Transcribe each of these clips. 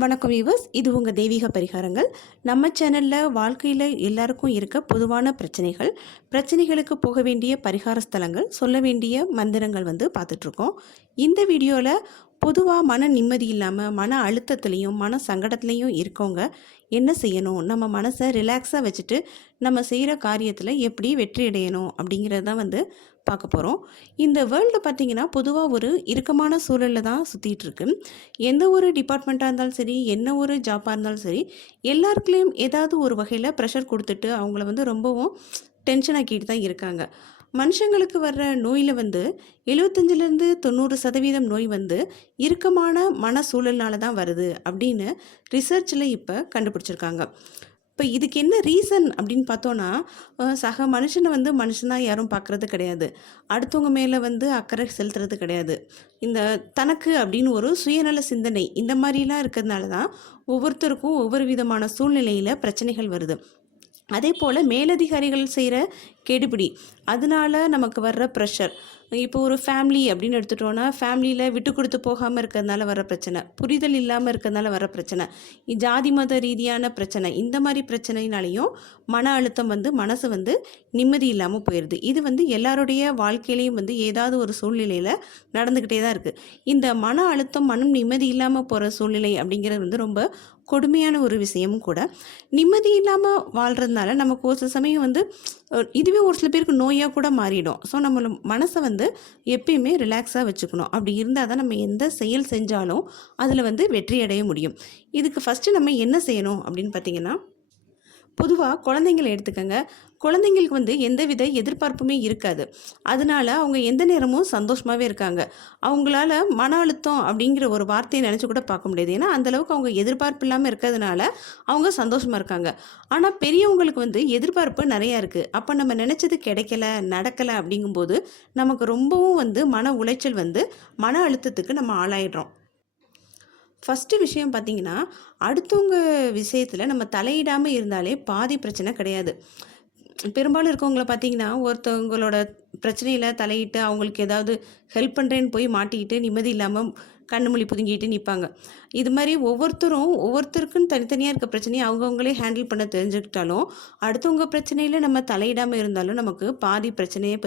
வணக்கம் வீவர்ஸ், இது உங்கள் தெய்வீக பரிகாரங்கள். நம்ம சேனலில் வாழ்க்கையில் எல்லாருக்கும் இருக்க பொதுவான பிரச்சனைகளுக்கு போக வேண்டிய பரிகார ஸ்தலங்கள், சொல்ல வேண்டிய மந்திரங்கள் பார்த்துட்ருக்கோம். இந்த வீடியோவில் பொதுவாக மன நிம்மதி இல்லாமல் மன அழுத்தத்துலேயும் மன சங்கடத்துலேயும் இருக்கவங்க என்ன செய்யணும், நம்ம மனசை ரிலாக்ஸாக வச்சுட்டு நம்ம செய்கிற காரியத்தில் எப்படி வெற்றி அடையணும் அப்படிங்கிறது தான் பார்க்க போகிறோம். இந்த வேர்ல்டு பார்த்திங்கன்னா பொதுவாக ஒரு இறுக்கமான சூழலில் தான் சுற்றிட்டுருக்கு. எந்த ஒரு டிபார்ட்மெண்ட்டாக இருந்தாலும் சரி, என்ன ஒரு ஜாப்பாக இருந்தாலும் சரி, எல்லாருக்குலேயும் ஏதாவது ஒரு வகையில் ப்ரெஷர் கொடுத்துட்டு அவங்கள ரொம்பவும் டென்ஷன் ஆக்கிட்டு தான் இருக்காங்க. மனுஷங்களுக்கு வர்ற நோயில் 75லேருந்து 90% நோய் இறுக்கமான மன சூழல்னால தான் வருது அப்படின்னு ரிசர்ச்சில் இப்போ கண்டுபிடிச்சிருக்காங்க. இப்போ இதுக்கு என்ன ரீசன் அப்படின்னு பார்த்தோன்னா, சக மனுஷனை மனுஷனாக யாரும் பார்க்குறது கிடையாது. அடுத்தவங்க மேலே அக்கறை செலுத்துறது கிடையாது. இந்த தனக்கு அப்படின்னு ஒரு சுயநல சிந்தனை இந்த மாதிரிலாம் இருக்கிறதுனால தான் ஒவ்வொருத்தருக்கும் ஒவ்வொரு விதமான சூழ்நிலையில் பிரச்சனைகள் வருது. அதே போல் மேலதிகாரிகள் செய்கிற கெடுபிடி, அதனால நமக்கு வர்ற ப்ரெஷர். இப்போ ஒரு ஃபேமிலி அப்படின்னு எடுத்துட்டோன்னா, ஃபேமிலியில் விட்டு கொடுத்து போகாமல் இருக்கிறதுனால வர பிரச்சனை, புரிதல் இல்லாமல் இருக்கிறதுனால வர பிரச்சனை, ஜாதி மத ரீதியான பிரச்சனை, இந்த மாதிரி பிரச்சனைனாலையும் மன அழுத்தம் மனசு நிம்மதி இல்லாமல் போயிடுது. இது எல்லாருடைய வாழ்க்கையிலையும் ஏதாவது ஒரு சூழ்நிலையில் நடந்துக்கிட்டே தான் இருக்குது. இந்த மன அழுத்தம், மனம் நிம்மதி இல்லாமல் போகிற சூழ்நிலை அப்படிங்கிறது ரொம்ப கொடுமையான ஒரு விஷயமும் கூட. நிம்மதி இல்லாமல் வாழ்கிறதுனால நமக்கு ஒரு சில சமயம் இதுவே ஒரு சில பேருக்கு நோயாக கூட மாறிடும். ஸோ நம்ம மனசை எப்பயுமே ரிலாக்ஸாக வச்சுக்கணும். அப்படி இருந்தால் தான் நம்ம எந்த செயல் செஞ்சாலும் அதில் வெற்றி அடைய முடியும். இதுக்கு ஃபஸ்ட்டு நம்ம என்ன செய்யணும் அப்படின்னு பார்த்திங்கன்னா, பொதுவாக குழந்தைங்களை எடுத்துக்கங்க. குழந்தைங்களுக்கு எந்தவித எதிர்பார்ப்புமே இருக்காது. அதனால அவங்க எந்த நேரமும் சந்தோஷமாகவே இருக்காங்க. அவங்களால மன அழுத்தம் அப்படிங்கிற ஒரு வார்த்தையை நினச்சி கூட பார்க்க முடியாது. ஏன்னா அந்தளவுக்கு அவங்க எதிர்பார்ப்பு இல்லாமல் இருக்கிறதுனால அவங்க சந்தோஷமாக இருக்காங்க. ஆனால் பெரியவங்களுக்கு எதிர்பார்ப்பு நிறையா இருக்குது. அப்போ நம்ம நினச்சது கிடைக்கல, நடக்கலை அப்படிங்கும்போது நமக்கு ரொம்பவும் மன உளைச்சல் மன அழுத்தத்துக்கு நம்ம ஆளாயிடுறோம். ஃபஸ்ட்டு விஷயம் பார்த்திங்கன்னா, அடுத்தவங்க விஷயத்தில் நம்ம தலையிடாமல் இருந்தாலே பாதி பிரச்சனை கிடையாது. பெரும்பாலும் இருக்கவங்கள பார்த்திங்கன்னா, ஒருத்தவங்களோட பிரச்சனையில் தலையிட்டு அவங்களுக்கு ஏதாவது ஹெல்ப் பண்ணுறேன்னு போய் மாட்டிக்கிட்டு நிம்மதி இல்லாமல் கண்ணு மொழி புதுங்கிட்டு நிற்பாங்க. இது மாதிரி ஒவ்வொருத்தருக்குன்னு தனித்தனியாக இருக்க பிரச்சனையை அவங்கவுங்களே ஹேண்டில் பண்ண தெரிஞ்சுக்கிட்டாலும், அடுத்தவங்க பிரச்சனையில் நம்ம தலையிடாமல் இருந்தாலும் நமக்கு பாதி பிரச்சனையே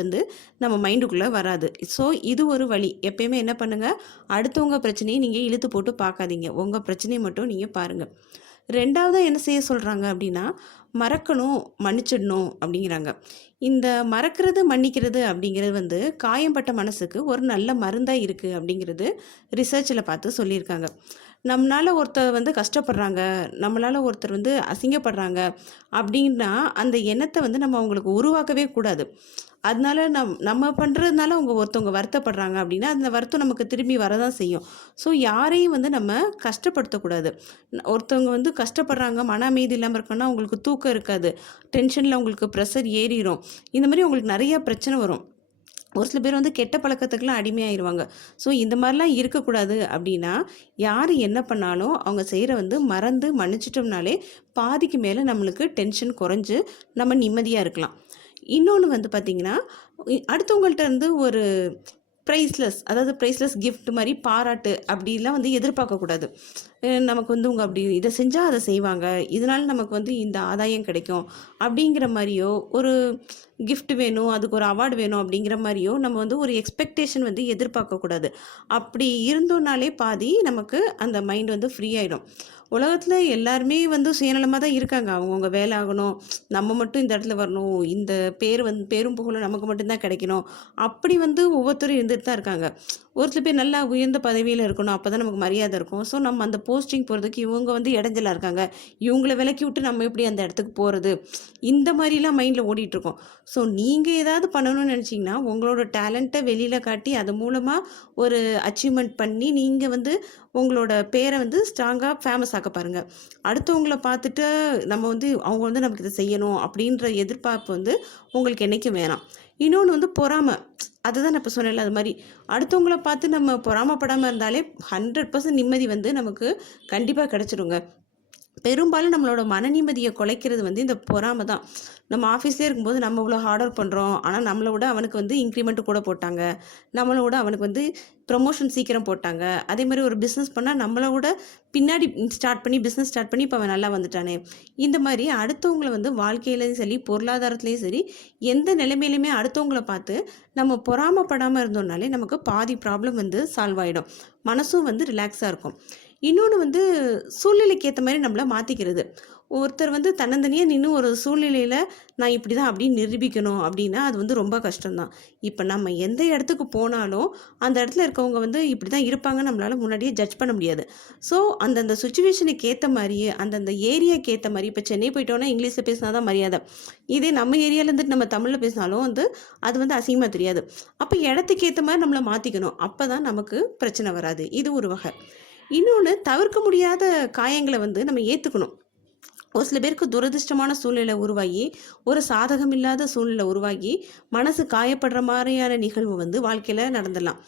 நம்ம மைண்டுக்குள்ளே வராது. ஸோ இது ஒரு வழி. எப்பயுமே என்ன பண்ணுங்கள், அடுத்தவங்க பிரச்சனையை நீங்கள் இழுத்து போட்டு பார்க்காதீங்க. உங்கள் பிரச்சனையை மட்டும் நீங்கள் பாருங்கள். ரெண்டாவதாக என்ன செய்ய சொல்கிறாங்க அப்படின்னா, மறக்கணும், மன்னிச்சிடணும் அப்படிங்கிறாங்க. இந்த மறக்கிறது, மன்னிக்கிறது அப்படிங்கிறது காயம்பட்ட மனசுக்கு ஒரு நல்ல மருந்தாக இருக்குது அப்படிங்கிறது ரிசர்ச்சில் பார்த்து சொல்லியிருக்காங்க. நம்மளால் ஒருத்தர் கஷ்டப்படுறாங்க, நம்மளால் ஒருத்தர் அசிங்கப்படுறாங்க அப்படின்னா அந்த எண்ணத்தை நம்ம அவங்களுக்கு உருவாக்கவே கூடாது. அதனால நம்ம பண்ணுறதுனால ஒருத்தவங்க வருத்தப்படுறாங்க அப்படின்னா அந்த வருத்தம் நமக்கு திரும்பி வரதான் செய்யும். ஸோ யாரையும் நம்ம கஷ்டப்படுத்தக்கூடாது. ஒருத்தவங்க கஷ்டப்படுறாங்க, மன அமைதி இல்லாமல் இருக்கணும்னா அவங்களுக்கு தூக்கம் இருக்காது, டென்ஷனில் உங்களுக்கு ப்ரெஷர் ஏறிடும், இந்த மாதிரி உங்களுக்கு நிறையா பிரச்சனை வரும். ஒரு சில பேர் கெட்ட பழக்கத்துக்கெலாம் அடிமையாயிருவாங்க. ஸோ இந்த மாதிரிலாம் இருக்கக்கூடாது. அப்படின்னா யார் என்ன பண்ணாலும் அவங்க செய்கிற மறந்து மன்னிச்சிட்டோம்னாலே பாதிக்கு மேலே நம்மளுக்கு டென்ஷன் குறைஞ்சு நம்ம நிம்மதியாக இருக்கலாம். இன்னொன்று பார்த்திங்கன்னா, அடுத்தவங்கள்ட்ட ஒரு ப்ரைஸ்லெஸ் கிஃப்ட் மாதிரி பாராட்டு அப்படிலாம் எதிர்பார்க்கக்கூடாது. நமக்கு உங்கள் அப்படி இதை செஞ்சால் அதை செய்வாங்க, இதனால் நமக்கு இந்த ஆதாயம் கிடைக்கும் அப்படிங்கிற மாதிரியோ, ஒரு கிஃப்ட் வேணும், அதுக்கு ஒரு அவார்டு வேணும் அப்படிங்கிற மாதிரியோ நம்ம ஒரு எக்ஸ்பெக்டேஷன் எதிர்பார்க்கக்கூடாது. அப்படி இருந்தோன்னாலே பாதி நமக்கு அந்த மைண்ட் ஃப்ரீ ஆகிடும். உலகத்தில் எல்லாருமே சுயநலமாக தான் இருக்காங்க. அவங்கவுங்க வேலை ஆகணும், நம்ம மட்டும் இந்த இடத்துல வரணும், இந்த பேரும் புகழும் நமக்கு மட்டும்தான் கிடைக்கணும், அப்படி ஒவ்வொருத்தரும் இருந்துட்டு தான் இருக்காங்க. ஒரு சில பேர் நல்லா உயர்ந்த பதவியில் இருக்கணும், அப்போ தான் நமக்கு மரியாதை இருக்கும். ஸோ நம்ம அந்த போஸ்டிங் போகிறதுக்கு இவங்க இடைஞ்சலாக இருக்காங்க, இவங்களை விலக்கி விட்டு நம்ம எப்படி அந்த இடத்துக்கு போகிறது, இந்த மாதிரிலாம் மைண்டில் ஓடிட்டுருக்கோம். ஸோ நீங்கள் ஏதாவது பண்ணணும்னு நினச்சிங்கன்னா உங்களோட டேலண்ட்டை வெளியில் காட்டி அது மூலமாக ஒரு அச்சீவ்மெண்ட் பண்ணி நீங்கள் உங்களோட பேரை ஸ்ட்ராங்காக ஃபேமஸ் ஆக்க பாருங்கள். அடுத்தவங்கள பார்த்துட்டு நம்ம அவங்க நமக்கு இதை செய்யணும் அப்படின்ற எதிர்பார்ப்பு உங்களுக்கு என்றைக்கும் வேணாம். இன்னொன்று பொறாமை. அதுதான் நான் இப்போ சொன்னேன்ல, அது மாதிரி அடுத்தவங்கள பார்த்து நம்ம பொறாமப்படாமல் இருந்தாலே 100% நிம்மதி நமக்கு கண்டிப்பாக கிடச்சிடுங்க. பெரும்பாலும் நம்மளோட மன நிம்மதியை குலைக்கிறது வந்து இந்த பொறாமை தான். நம்ம ஆஃபீஸ்லேயே இருக்கும்போது நம்ம இவ்வளோ ஹார்ட் ஒர்க் பண்ணுறோம், ஆனால் நம்மளை விட அவனுக்கு வந்து இன்க்ரிமெண்ட்டு கூட போட்டாங்க, நம்மளை விட அவனுக்கு வந்து ப்ரமோஷன் சீக்கிரம் போட்டாங்க. அதே மாதிரி ஒரு பிஸ்னஸ் பண்ணால் நம்மளை விட பின்னாடி பிஸ்னஸ் ஸ்டார்ட் பண்ணி இப்போ அவன் நல்லா வந்துட்டானே. இந்த மாதிரி அடுத்தவங்கள வந்து வாழ்க்கையிலையும் சரி, பொருளாதாரத்துலேயும் சரி, எந்த நிலைமையிலுமே அடுத்தவங்கள பார்த்து நம்ம பொறாமப்படாமல் இருந்தோம்னாலே நமக்கு பாதி ப்ராப்ளம் வந்து சால்வ் ஆகிடும். மனசும் வந்து ரிலாக்ஸாக இருக்கும். இன்னொன்று வந்து சூழ்நிலைக்கு ஏற்ற மாதிரி நம்மளை மாற்றிக்கிறது. ஒருத்தர் வந்து தன்னந்தனியாக நின்று ஒரு சூழ்நிலையில் நான் இப்படி தான் அப்படின்னு நிரூபிக்கணும் அப்படின்னா அது வந்து ரொம்ப கஷ்டம்தான். இப்போ நம்ம எந்த இடத்துக்கு போனாலும் அந்த இடத்துல இருக்கவங்க வந்து இப்படி தான் இருப்பாங்க, நம்மளால் முன்னாடியே ஜட்ஜ் பண்ண முடியாது. ஸோ அந்தந்த சுச்சுவேஷனுக்கு ஏற்ற மாதிரியே அந்தந்த ஏரியாவுக்கு ஏற்ற மாதிரி, இப்போ சென்னை போயிட்டோன்னா இங்கிலீஷில் பேசினா தான் மரியாதை. இதே நம்ம ஏரியாவில் இருந்துட்டு நம்ம தமிழில் பேசினாலும் வந்து அது வந்து அசிங்கமாக தெரியாது. அப்போ இடத்துக்கு ஏற்ற மாதிரி நம்மளை மாற்றிக்கணும். அப்போ தான் நமக்கு பிரச்சனை வராது. இது ஒரு வகை. இன்னொன்று, தவிர்க்க முடியாத காயங்களை வந்து நம்ம ஏற்றுக்கணும். ஒரு சில பேருக்கு துரதிர்ஷ்டமான சூழ்நிலை உருவாகி, ஒரு சாதகம் இல்லாத சூழ்நிலை உருவாகி, மனசு காயப்படுற மாதிரியான நிகழ்வு வந்து வாழ்க்கையில் நடந்துடலாம்.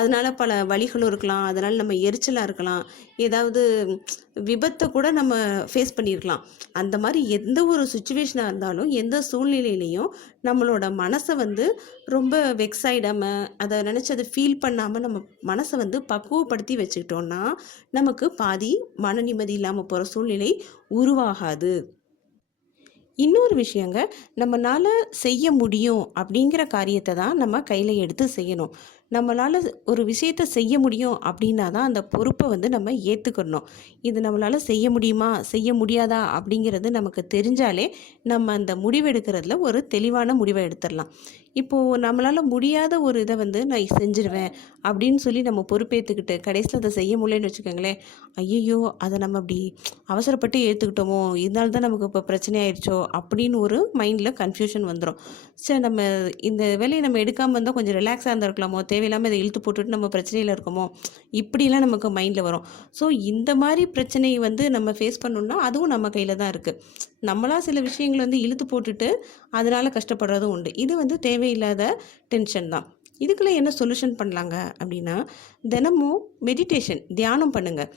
அதனால பல வலிகளும் இருக்கலாம், அதனால் நம்ம எரிச்சலாக இருக்கலாம், ஏதாவது விபத்தை கூட நம்ம ஃபேஸ் பண்ணியிருக்கலாம். அந்த மாதிரி எந்த ஒரு சுச்சுவேஷனாக இருந்தாலும், எந்த சூழ்நிலையிலையும் நம்மளோட மனசை வந்து ரொம்ப வெக்ஸ் ஆகிடாமல், அதை நினச்சி அதை ஃபீல் பண்ணாமல் நம்ம மனசை வந்து பக்குவப்படுத்தி வச்சுக்கிட்டோன்னா நமக்கு பாதி மன நிம்மதி இல்லாமல் போகிற சூழ்நிலை உருவாகாது. இன்னொரு விஷயங்க, நம்மளால் செய்ய முடியும் அப்படிங்கிற காரியத்தை தான் நம்ம கையில் எடுத்து செய்யணும். நம்மளால் ஒரு விஷயத்தை செய்ய முடியும் அப்படின்னா தான் அந்த பொறுப்பை வந்து நம்ம ஏற்றுக்கணும். இது நம்மளால் செய்ய முடியுமா செய்ய முடியாதா அப்படிங்கிறது நமக்கு தெரிஞ்சாலே நம்ம அந்த முடிவெடுக்கிறதுல ஒரு தெளிவான முடிவை எடுத்துடலாம். இப்போது நம்மளால் முடியாத ஒரு இதை வந்து நான் செஞ்சிருவேன் அப்படின்னு சொல்லி நம்ம பொறுப்பேற்றுக்கிட்டு கடைசியில் அதை செய்ய முடியலன்னு வச்சுக்கோங்களேன், ஐயையோ அதை நம்ம அப்படி அவசரப்பட்டு ஏற்றுக்கிட்டோமோ, இதனால தான் நமக்கு இப்போ பிரச்சனை ஆயிடுச்சோ அப்படின்னு ஒரு மைண்டில் கன்ஃபியூஷன் வந்துடும். சரி, நம்ம இந்த வேலையை நம்ம எடுக்காமல் இருந்தால் கொஞ்சம் ரிலாக்ஸாக இருந்திருக்கலாமோ, தேவையில்லாமல் இதை இழுத்து போட்டுட்டு நம்ம பிரச்சனையில் இருக்கோமோ, இப்படிலாம் நமக்கு மைண்டில் வரும். ஸோ இந்த மாதிரி பிரச்சனையை வந்து நம்ம ஃபேஸ் பண்ணணுன்னா அதுவும் நம்ம கையில் தான் இருக்குது. நம்மளா சில விஷயங்களை வந்து இழுத்து போட்டுட்டு அதனால் கஷ்டப்படுறதும் உண்டு. இது வந்து தேவையில்லாத டென்ஷன் தான். இதுக்கெல்லாம் என்ன சொல்யூஷன் பண்ணலாங்க அப்படின்னா, தினமும் மெடிடேஷன், தியானம் பண்ணுங்கள்.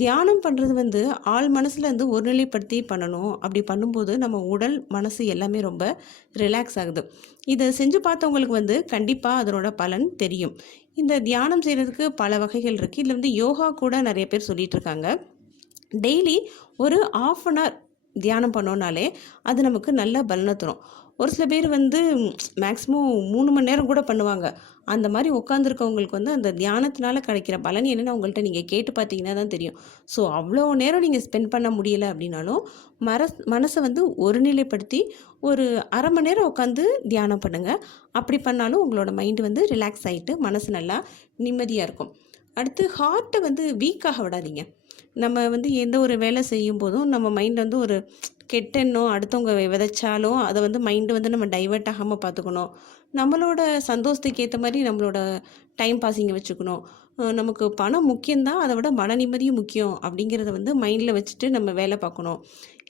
தியானம் பண்ணுறது வந்து ஆள் மனசில் வந்து ஒருநிலைப்படுத்தி பண்ணணும். அப்படி பண்ணும்போது நம்ம உடல் மனசு எல்லாமே ரொம்ப ரிலாக்ஸ் ஆகுது. இதை செஞ்சு பார்த்தவங்களுக்கு வந்து கண்டிப்பாக அதனோட பலன் தெரியும். இந்த தியானம் செய்கிறதுக்கு பல வகைகள் இருக்குது. இதில் வந்து யோகா கூட நிறைய பேர் சொல்லிகிட்டு இருக்காங்க. டெய்லி ஒரு 1/2 hour தியானம் பண்ணோன்னாலே அது நமக்கு நல்ல பலனை தரும். ஒரு சில பேர் வந்து மேக்ஸிமம் 3 மணி நேரம் கூட பண்ணுவாங்க. அந்த மாதிரி உட்காந்துருக்கவங்களுக்கு வந்து அந்த தியானத்தினால கிடைக்கிற பலன் என்னென்னு அவங்கள்ட்ட நீங்கள் கேட்டு பார்த்தீங்கன்னா தான் தெரியும். ஸோ அவ்வளோ நேரம் நீங்கள் ஸ்பெண்ட் பண்ண முடியலை அப்படின்னாலும் மனசை வந்து ஒருநிலைப்படுத்தி ஒரு 1/2 மணி நேரம் உட்காந்து தியானம் பண்ணுங்கள். அப்படி பண்ணாலும் உங்களோட மைண்டு வந்து ரிலாக்ஸ் ஆகிட்டு மனசு நல்லா நிம்மதியாக இருக்கும். அடுத்து, ஹார்ட்டை வந்து வீக்காக விடாதீங்க. நம்ம வந்து எந்த ஒரு வேலை செய்யும் போதும் நம்ம மைண்ட் வந்து ஒரு கெட்ட எண்ணம் அடுத்தவங்க விதைச்சாலும் அதை வந்து மைண்டு வந்து நம்ம டைவெர்ட் ஆகாமல் பார்த்துக்கணும். நம்மளோட சந்தோஷத்துக்கு ஏற்ற மாதிரி நம்மளோட டைம் பாஸிங்கை வச்சுக்கணும். நமக்கு பணம் முக்கியம்தான், அதை விட மன நிம்மதியும் முக்கியம் அப்படிங்கிறத வந்து மைண்டில் வச்சுட்டு நம்ம வேலை பார்க்கணும்.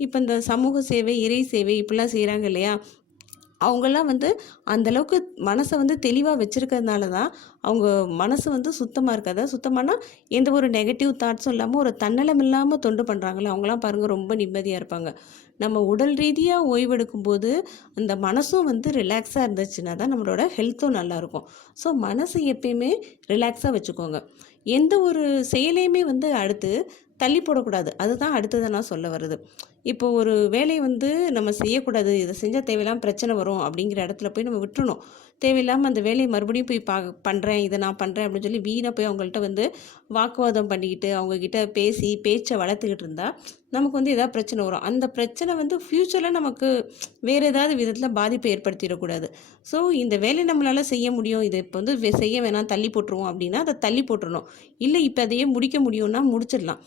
இப்போ இந்த சமூக சேவை, இறை சேவை இப்படிலாம் செய்கிறாங்க இல்லையா, அவங்கெல்லாம் வந்து அந்தளவுக்கு மனசை வந்து தெளிவாக வச்சுருக்கிறதுனால தான் அவங்க மனசு வந்து சுத்தமாக இருக்காது. சுத்தமானால் எந்த ஒரு நெகட்டிவ் தாட்ஸும் இல்லாமல் ஒரு தன்னலம் இல்லாமல் தொண்டு பண்ணுறாங்களே, அவங்களாம் பாருங்கள் ரொம்ப நிம்மதியாக இருப்பாங்க. நம்ம உடல் ரீதியாக ஓய்வெடுக்கும்போது அந்த மனசும் வந்து ரிலாக்ஸாக இருந்துச்சுன்னா தான் நம்மளோட ஹெல்த்தும் நல்லாயிருக்கும். ஸோ மனசை எப்பயுமே ரிலாக்ஸாக வச்சுக்கோங்க. எந்த ஒரு செயலையுமே வந்து அடுத்து தள்ளி போடக்கூடாது. அதுதான் அடுத்தது நான் சொல்ல வருது. இப்போ ஒரு வேலையை வந்து நம்ம செய்யக்கூடாது, இதை செஞ்சால் தேவையில்லாமல் பிரச்சனை வரும் அப்படிங்கிற இடத்துல போய் நம்ம விட்டுறணும். தேவையில்லாமல் அந்த வேலையை மறுபடியும் போய் பண்ணுறேன், இதை நான் பண்ணுறேன் அப்படின்னு சொல்லி வீணாக போய் அவங்கள்ட்ட வந்து வாக்குவாதம் பண்ணிக்கிட்டு அவங்கக்கிட்ட பேச்சை வளர்த்துக்கிட்டு இருந்தால் நமக்கு வந்து எதாவது பிரச்சனை வரும். அந்த பிரச்சனை வந்து ஃப்யூச்சரில் நமக்கு வேறு ஏதாவது விதத்தில் பாதிப்பை ஏற்படுத்திடக்கூடாது. ஸோ இந்த வேலையை நம்மளால் செய்ய முடியும், இதை இப்போ வந்து செய்ய வேணாம் தள்ளி போட்டுருவோம் அப்படின்னா அதை தள்ளி போட்டுடணும். இல்லை இப்போ அதையே முடிக்க முடியும்னா முடிச்சிடலாம்.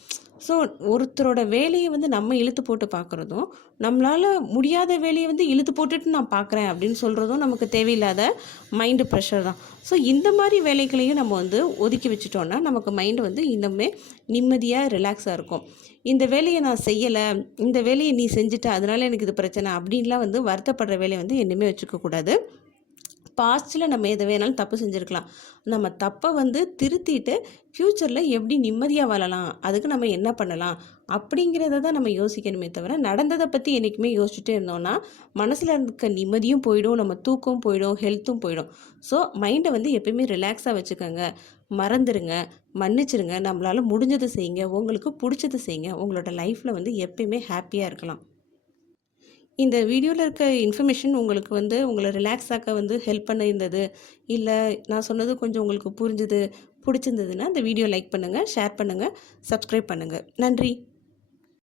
ஸோ ஒருத்தரோட வேலையை வந்து நம்ம இழுத்து போட்டு பார்க்குறதும், நம்மளால் முடியாத வேலையை வந்து இழுத்து போட்டுட்டு நான் பார்க்குறேன் அப்படின்னு சொல்கிறதும் நமக்கு தேவையில்லாத மைண்டு ப்ரெஷர் தான். ஸோ இந்த மாதிரி வேலைகளையும் நம்ம வந்து ஒதுக்கி வச்சுட்டோன்னா நமக்கு மைண்டு வந்து இன்னுமே நிம்மதியாக ரிலாக்ஸாக இருக்கும். இந்த வேலையை நான் செய்யலை, இந்த வேலையை நீ செஞ்சுட்ட அதனால எனக்கு இது பிரச்சனை அப்படின்லாம் வந்து வருத்தப்படுற வேலையை வந்து என்னமே வச்சுக்கக்கூடாது. பாஸ்ட்டில் நம்ம எதை வேணாலும் தப்பு செஞ்சுருக்கலாம். நம்ம தப்பை வந்து திருத்திட்டு ஃப்யூச்சரில் எப்படி நிம்மதியாக வாழலாம், அதுக்கு நம்ம என்ன பண்ணலாம் அப்படிங்கிறத தான் நம்ம யோசிக்கணுமே தவிர, நடந்ததை பற்றி என்றைக்குமே யோசிச்சுட்டே இருந்தோம்னா மனசில் இருக்க நிம்மதியும் போயிடும், நம்ம தூக்கம் போயிடும், ஹெல்த்தும் போயிடும். ஸோ மைண்டை வந்து எப்பயுமே ரிலாக்ஸாக வச்சுக்கோங்க. மறந்துடுங்க, மன்னிச்சிருங்க, நம்மளால் முடிஞ்சதை செய்யுங்க, உங்களுக்கு பிடிச்சதை செய்யுங்க. உங்களோட லைஃப்பில் வந்து எப்பயுமே ஹாப்பியாக இருக்கலாம். இந்த வீடியோவில் இருக்க இன்ஃபர்மேஷன் உங்களுக்கு வந்து உங்களை ரிலாக்ஸ் ஆக்க வந்து ஹெல்ப் பண்ண இருந்தது, இல்லை நான் சொன்னது கொஞ்சம் உங்களுக்கு புரிஞ்சுது, பிடிச்சிருந்ததுன்னா இந்த வீடியோ லைக் பண்ணுங்கள், ஷேர் பண்ணுங்கள், சப்ஸ்கிரைப் பண்ணுங்கள். நன்றி.